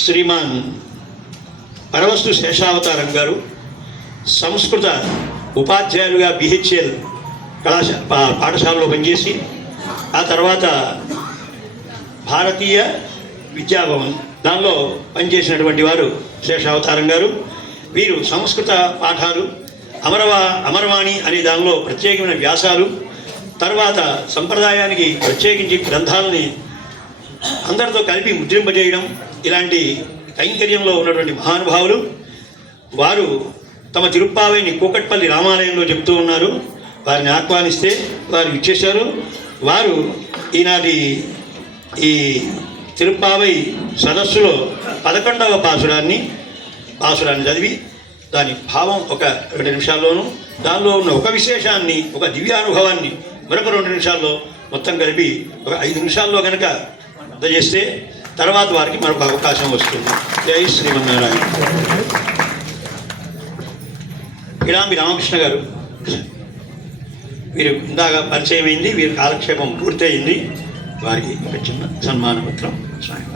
శ్రీమాన్ పరవస్తు శేషావతారం గారు సంస్కృత ఉపాధ్యాయులుగా బిహెచ్ఎల్ పాఠశాలలో పనిచేసి ఆ తర్వాత భారతీయ విద్యాభవన్ దానిలో పనిచేసినటువంటి వారు శేషావతారం గారు. వీరు సంస్కృత పాఠాలు, అమరవాణి అనే దానిలో ప్రత్యేకమైన వ్యాసాలు, తర్వాత సంప్రదాయానికి ప్రత్యేకించి గ్రంథాలని అందరితో కలిపి ముద్రింపజేయడం, ఇలాంటి కైంకర్యంలో ఉన్నటువంటి మహానుభావులు. వారు తమ తిరుప్పావైని కూకట్పల్లి రామాలయంలో చెప్తూ ఉన్నారు. వారిని ఆహ్వానిస్తే వారు ఇచ్చేశారు. వారు ఈనాటి ఈ తిరుప్పావై సదస్సులో 11వ పాసురాన్ని చదివి దాని భావం ఒక 2 నిమిషాల్లోనూ, దానిలో ఉన్న ఒక విశేషాన్ని, ఒక దివ్యానుభవాన్ని మరొక 2 నిమిషాల్లో మొత్తం కలిపి ఒక 5 నిమిషాల్లో కనుక అందజేస్తే తర్వాత వారికి మరొక అవకాశం వస్తుంది. జై శ్రీమన్నారాయణ. ఇడాంబి రామకృష్ణ గారు, వీరు ఇందాక పరిచయం అయింది, వీరి కాలక్షేపం పూర్తయింది. వారికి ఒక చిన్న సన్మాన పత్రం స్వామివారి.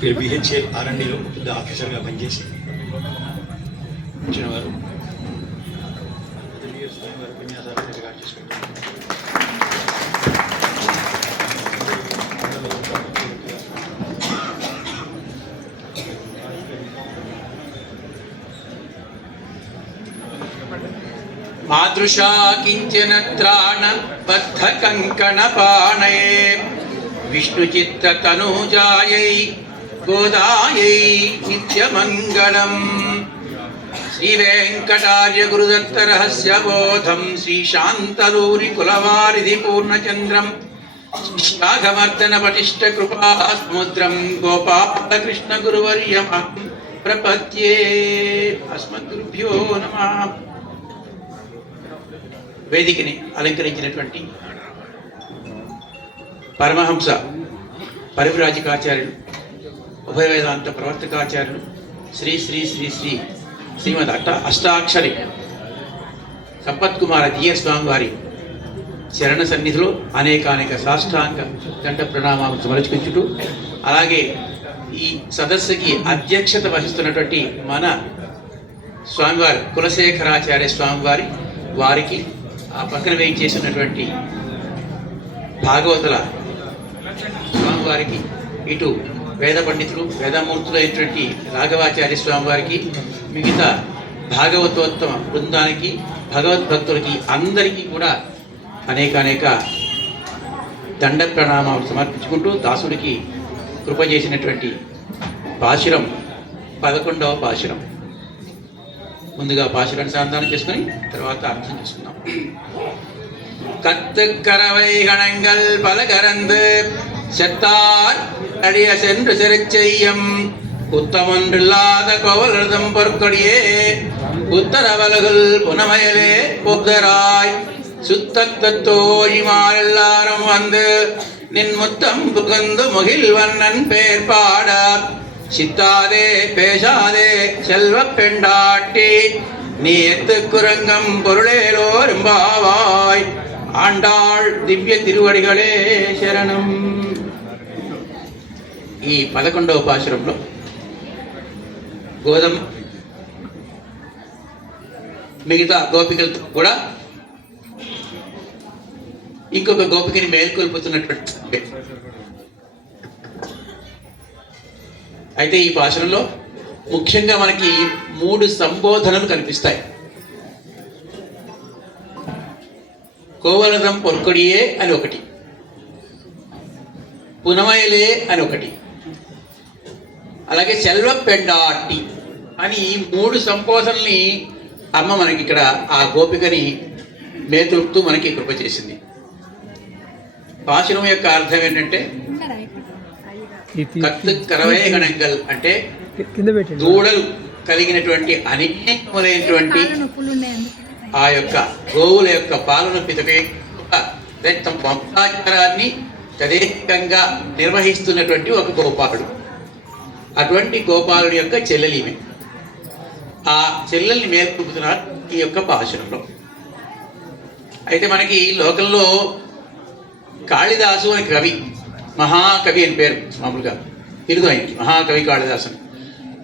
వీరు బిహెచ్ఎల్ R&Dలో పెద్ద ఆఫీసర్గా పనిచేసి వచ్చిన వారు. ఉపన్యాసాలు రికార్డ్ చేసుకుంటారు. మాదృశా కించన త్రాణ బద్ధ కంకణ పాణయే విష్ణుచిత్త తనూజాయై గోదాయై నిత్యమంగళం. శ్రీ వెంకటార్య గురుదత్త రహస్య బోధం శ్రీశాంతరూరి కులవారిధి పూర్ణచంద్రం శ్రీరాఘమర్దన పటిష్ట కృపా సముద్రం గోపాలకృష్ణ గురువర్యం ప్రపద్యే. అస్మద్గురుభ్యో నమః. వేదికని అలంకరించినటువంటి పరమహంస పరివ్రాజకాచార్యులు, ఉభయ వేదాంత ప్రవర్తకాచార్యులు శ్రీ శ్రీ శ్రీ శ్రీ శ్రీమద్ అష్టాక్షరి సంపత్కుమార దియ్య స్వామి వారి చరణ సన్నిధిలో అనేక సాష్టాంగ దండ ప్రణామాలు సమర్పించుటూ, అలాగే ఈ సదస్సుకి అధ్యక్షత వహిస్తున్నటువంటి మన స్వామివారి కులశేఖరాచార్య స్వామివారి వారికి, ఆ పక్కన వేయి చేసినటువంటి భాగవతుల స్వామివారికి, ఇటు వేద పండితులు వేదమూర్తులు అయినటువంటి రాఘవాచార్య స్వామివారికి, మిగతా భాగవతోత్తమ బృందానికి, భగవద్భక్తులకి అందరికీ కూడా అనేక దండ ప్రణామాలు సమర్పించుకుంటూ, దాసుడికి కృప చేసినటువంటి పాశురం 11వ పాశురం. ముందుగా పాశురాన్ని సంధానం చేసుకుని తర్వాత అర్థం చేసుకుందాం. கத்து கரவை கணங்கள் பல கறந்து செத்தார் அடிய சென்று சிறைச்செய்யம் குத்தமொன்றில்லாத கோவலர்தம் பொற்கொடியே உத்தரவலகுல் புனமயலே புத்தராய் சுத்தத்தோழிமார் எல்லாரும் வந்து நின் முத்தம் புகுந்து முகில் வண்ணன் பேர் பாட சித்தாதே பேசாதே செல்வ பெண்டாட்டி நீ எத்து குரங்கம் பொருளேலோரும்பாவாய் ఆండాళ్ దివ్య తిరువడిగలే శరణం. ఈ 11వ పాశురంలో గోధుమ మిగతా గోపికలతో కూడా ఇంకొక గోపికని మేల్కొల్పుతున్నటువంటి. అయితే ఈ పాశురంలో ముఖ్యంగా మనకి 3 సంబోధనలు కనిపిస్తాయి. కోవలదం పొర్కొడియే అని ఒకటి, పునమయలే అని ఒకటి, అలాగే సెల్వ పెండాటి అని 3 సంబోధనల్ని అమ్మ మనకి ఇక్కడ ఆ గోపికని మేతులుపుతూ మనకి కృప చేసింది. పాశురం యొక్క అర్థం ఏంటంటే కత్తు కరవే గణంగల్ అంటే దూడలు కలిగినటువంటి అనేకములైనటువంటి ఆ యొక్క గోవుల యొక్క పాలన పితకే తమ వంశాచారాన్ని తదేకంగా నిర్వహిస్తున్నటువంటి ఒక గోపాలుడు. అటువంటి గోపాలుడి యొక్క చెల్లెలిమే. ఆ చెల్లెల్ని మేల్కొల్పుతున్నారు ఈ యొక్క పాశురంలో. అయితే మనకి లోకంలో కాళిదాసు అని కవి మహాకవి అని పేరు, మామూలుగా బిరుదు ఆయనకి, మహాకవి కాళిదాసన్.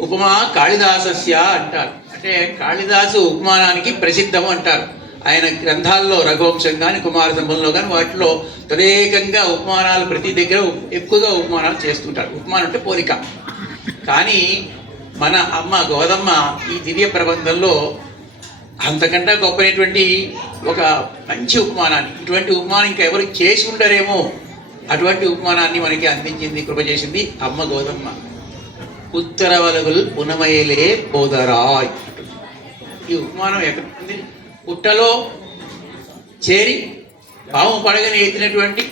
ఉపమా కాళిదాసస్య అంటారు. అంటే కాళిదాసు ఉపమానానికి ప్రసిద్ధము అంటారు. ఆయన గ్రంథాల్లో రఘువంశం కానీ కుమార సంభంలో కానీ వాటిలో తదేకంగా ఉపమానాలు ప్రతి దగ్గర ఎక్కువగా ఉపమానాలు చేస్తుంటారు. ఉపమానం అంటే పోలిక. కానీ మన అమ్మ గోదమ్మ ఈ దివ్య ప్రబంధంలో అంతకంటే గొప్పైనటువంటి ఒక మంచి ఉపమానాన్ని, ఇటువంటి ఉపమానం ఇంకా ఎవరు చేసి ఉండరేమో అటువంటి ఉపమానాన్ని మనకి అందించింది, కృప చేసింది అమ్మ గోదమ్మ. ఉత్తరవలగుల్ పునమయలే పోదరాయ్. ఈ ఉపమానం ఎక్కడ ఉంది? పుట్టలో చేరి పాము పడగని ఎత్తినటువంటి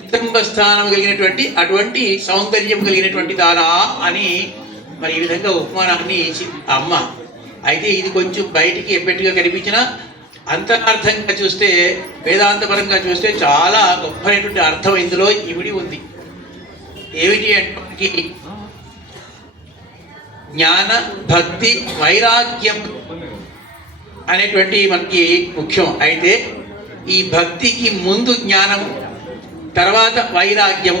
ఉత్తంబ స్థానం కలిగినటువంటి అటువంటి సౌందర్యం కలిగినటువంటి దానా అని మరి ఈ విధంగా ఉపమానాన్ని ఇచ్చింది అమ్మ. అయితే ఇది కొంచెం బయటికి ఎబ్బెట్టుగా కనిపించినా అంతరార్థంగా చూస్తే, వేదాంతపరంగా చూస్తే చాలా గొప్పైనటువంటి అర్థం ఇందులో ఇమిడి ఉంది. ఏమిటి అంటే జ్ఞాన భక్తి వైరాగ్యం అనేటువంటి మనకి ముఖ్యం. అయితే ఈ భక్తికి ముందు జ్ఞానం, తర్వాత వైరాగ్యం,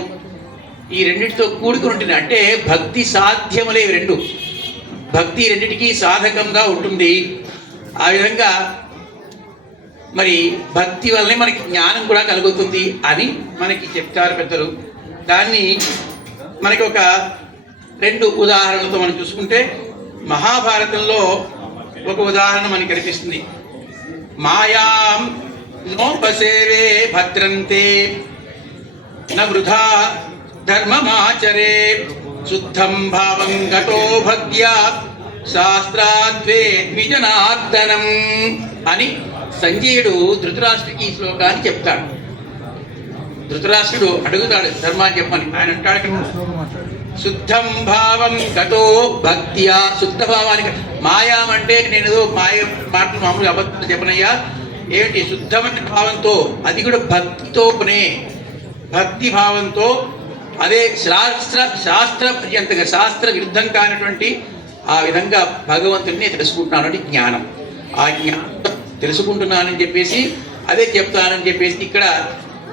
ఈ రెండింటితో కూడుకుని ఉంటుంది. అంటే భక్తి సాధ్యములే రెండు, భక్తి రెండింటికి సాధకంగా ఉంటుంది. ఆ విధంగా మరి భక్తి వల్లనే మనకి జ్ఞానం కూడా కలుగుతుంది అని మనకి చెప్తారు పెద్దలు. దాన్ని మనకి ఒక 2 ఉదాహరణలతో మనం చూసుకుంటే, మహాభారతంలో ఒక ఉదాహరణ మనకి కనిపిస్తుంది. మాయాం నోపసేవే భద్రంతే న వృధా ధర్మమాచరే శుద్ధం భావం గతో భక్త్యా శాస్త్రాద్వే ద్విజనార్దనం అని సంజయుడు ధృతరాష్ట్రుడికి ఈ శ్లోకాన్ని చెప్తాడు. ధృతరాష్ట్రుడు అడుగుతాడు ధర్మాన్ని చెప్పని. ఆయన అంటాడు, శుద్ధం భావం గతో భక్త్యా, శుద్ధ భావానికి మాయాం అంటే నేను ఏదో మాయ మాటలు మామూలుగా అబద్ధాలు చెప్పనయ్యా, ఏమిటి శుద్ధమైన భావంతో, అది కూడా భక్తితోనే, భక్తి భావంతో, అదే శాస్త్ర పర్యంతంగా శాస్త్ర విరుద్ధం కానటువంటి ఆ విధంగా భగవంతుడిని తెలుసుకుంటున్నానంటే జ్ఞానం. ఆ జ్ఞానం తెలుసుకుంటున్నానని చెప్పేసి అదే చెప్తానని చెప్పేసి ఇక్కడ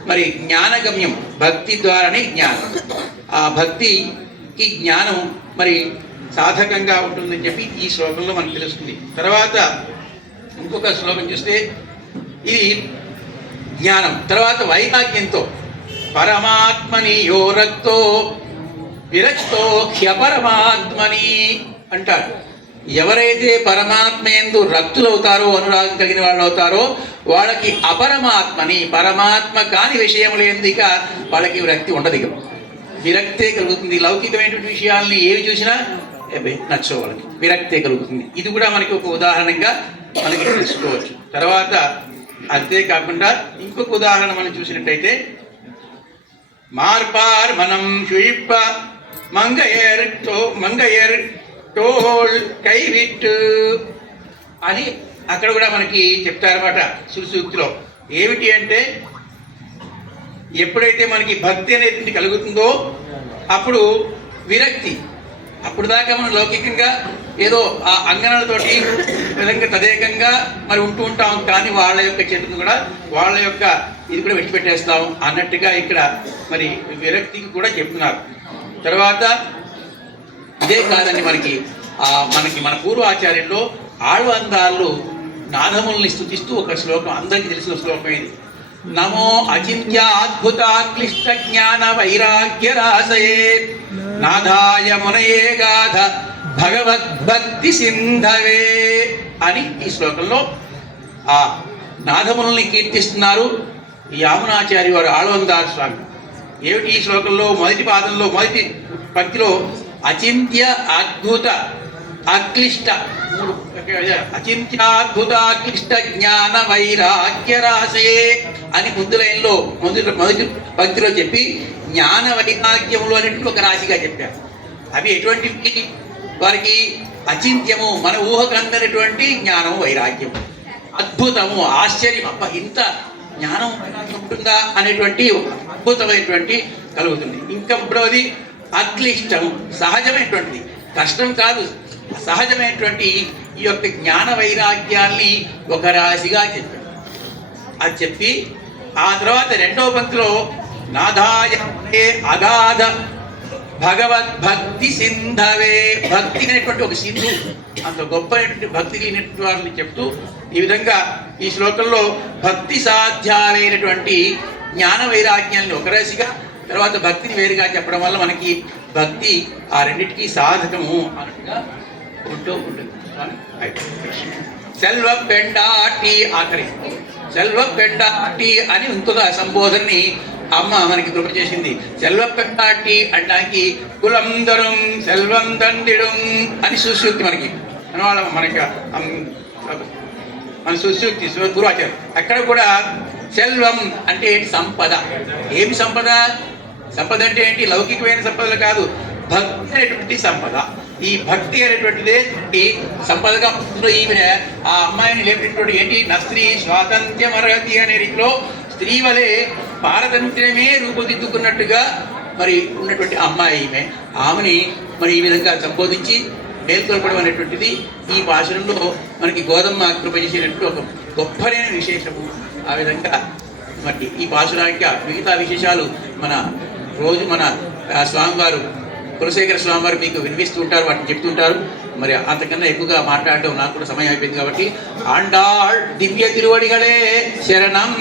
మరి జ్ఞానగమ్యం భక్తి ద్వారానే జ్ఞానం. ఆ భక్తికి జ్ఞానం మరి సాధకంగా ఉంటుందని చెప్పి ఈ శ్లోకంలో మనకు తెలుస్తుంది. తర్వాత ఇంకొక శ్లోకం చూస్తే ఇది జ్ఞానం. తర్వాత వైరాగ్యంతో పరమాత్మని యోరక్తో విరక్తో హ్యపరమాత్మని అంటారు. ఎవరైతే పరమాత్మ యందు రక్తులవుతారో, అనురాగం కలిగిన వాళ్ళు అవుతారో, వాళ్ళకి అపరమాత్మని, పరమాత్మ కాని విషయముల యందు ఇక వాళ్ళకి విరక్తి ఉండదు, ఇక విరక్తే కలుగుతుంది. లౌకికమైనటువంటి విషయాల్ని ఏవి చూసినా నచ్చో వాళ్ళకి విరక్తే కలుగుతుంది. ఇది కూడా మనకి ఒక ఉదాహరణగా మనకి తెలుసుకోవచ్చు. తర్వాత అంతేకాకుండా ఇంకొక ఉదాహరణ మనం చూసినట్టయితే, మార్పార్ మనం షుయిప్ప మంగయర్ టోల్ కైవిట్ అని అక్కడ కూడా మనకి చెప్తారన్నమాట సుసూక్తిలో. ఏమిటి అంటే, ఎప్పుడైతే మనకి భక్తి అనేది కలుగుతుందో అప్పుడు విరక్తి, అప్పుడు దాకా మనం లౌకికంగా ఏదో ఆ అంగనాలతోటి విధంగా తదేకంగా మరి ఉంటూ ఉంటాం, కానీ వాళ్ళ యొక్క చేతులను కూడా వాళ్ళ యొక్క ఇది కూడా విడిచిపెట్టేస్తాం అన్నట్టుగా ఇక్కడ మరి విరక్తికి కూడా చెప్తున్నారు. తర్వాత ఇదే కాదండి, మనకి మన పూర్వాచార్యుల్లో ఆళ్వాందాళ్ళు నాదముల్ని స్తుతిస్తూ ఒక శ్లోకం, అందరికీ తెలిసిన శ్లోకం ఇది. నమో అచింత్యాద్భుతాక్లిష్ట జ్ఞాన వైరాగ్య రాసయే నాదాయ మునయే గాథ భగవద్భక్తి సింధవే అని ఈ శ్లోకంలో ఆ నాదములని కీర్తిస్తున్నారు యామునాచార్య వారు, ఆళ్వాందార్ స్వామి. ఏమిటి ఈ శ్లోకంలో మొదటి పాదంలో మొదటి పంక్తిలో అచింత్య అద్భుత అక్లిష్ట, అచింత్యాద్భుతాక్లిష్ట జ్ఞాన వైరాగ్య రాసయే అని ముందు లైన్లో మొదటి పంక్తిలో చెప్పి జ్ఞాన వైరాగ్యములు అనేటువంటి ఒక రాశిగా చెప్పారు. అవి ఎటువంటివి? వారికి అచింత్యము, మన ఊహకు అందనటువంటి జ్ఞానము వైరాగ్యము, అద్భుతము ఆశ్చర్యం, అబ్బా ఇంత జ్ఞానం వైరాగ్యం ఉంటుందా అనేటువంటి అద్భుతమైనటువంటి కలుగుతుంది. ఇంకా మూడవది అక్లిష్టము, సహజమైనటువంటిది, కష్టం కాదు, సహజమైనటువంటి ఈ యొక్క జ్ఞాన వైరాగ్యాల్ని ఒక రాశిగా చెప్పాడు. అది చెప్పి ఆ తర్వాత రెండవ పంక్తిలో నాదాయ అగాధ భగవద్భక్తి సింధవే. భక్తి అనేటువంటి ఒక సింధు, అంత గొప్ప భక్తి లేనటువంటి వారిని చెప్తూ ఈ విధంగా ఈ శ్లోకంలో భక్తి సాధ్యాలైనటువంటి జ్ఞాన వైరాగ్యాన్ని ఒక రాశిగా, తర్వాత భక్తిని వేరుగా చెప్పడం వల్ల మనకి భక్తి ఆ రెండింటికి సాధకము అన్నట్టుగా ఉంటూ ఉంటుంది. సెల్వ పెండాటి ఆఖరి సెల్వ పెండాటి అని ఇంకొక సంబోధనని అమ్మ మనకి కృప చేసింది. సెల్వ పెండాటి అనడానికి కులందరం సెల్వం దండిడం అని సుశూక్తి మనకి మనకి మన సుశూక్తి గురువాచార్య. అక్కడ కూడా సెల్వం అంటే ఏంటి? సంపద. ఏమి సంపద? సంపద అంటే ఏంటి? లౌకికమైన సంపదలు కాదు, భక్తి అనేటువంటి సంపద. ఈ భక్తి అనేటువంటిదే సంపదగా ఈమె ఆ అమ్మాయిని లేపినటువంటి ఏంటి? నా స్త్రీ స్వాతంత్ర్యం అర్హతి అనే రీతిలో స్త్రీ వలె పారతంత్ర్యమే రూపుదిద్దుకున్నట్టుగా మరి ఉన్నటువంటి అమ్మాయి ఈమె. ఆమెని మరి ఈ విధంగా సంబోధించి మేల్కొల్పడం అనేటువంటిది ఈ భాషలో మనకి గోధమ్మ కృప చేసినట్టు ఒక గొప్పనైన విశేషము. ఆ విధంగా మరి ఈ భాషలాంటి మిగతా విశేషాలు మన రోజు మన స్వామివారు కులశేఖర స్వామివారు మీకు వినిపిస్తూ ఉంటారు, వాటిని చెప్తుంటారు. మరి అంతకన్నా ఎక్కువగా మాట్లాడడం నాకు కూడా సమయం అయిపోయింది కాబట్టి ఆండాళ్ దివ్య తిరువడిగలే శరణం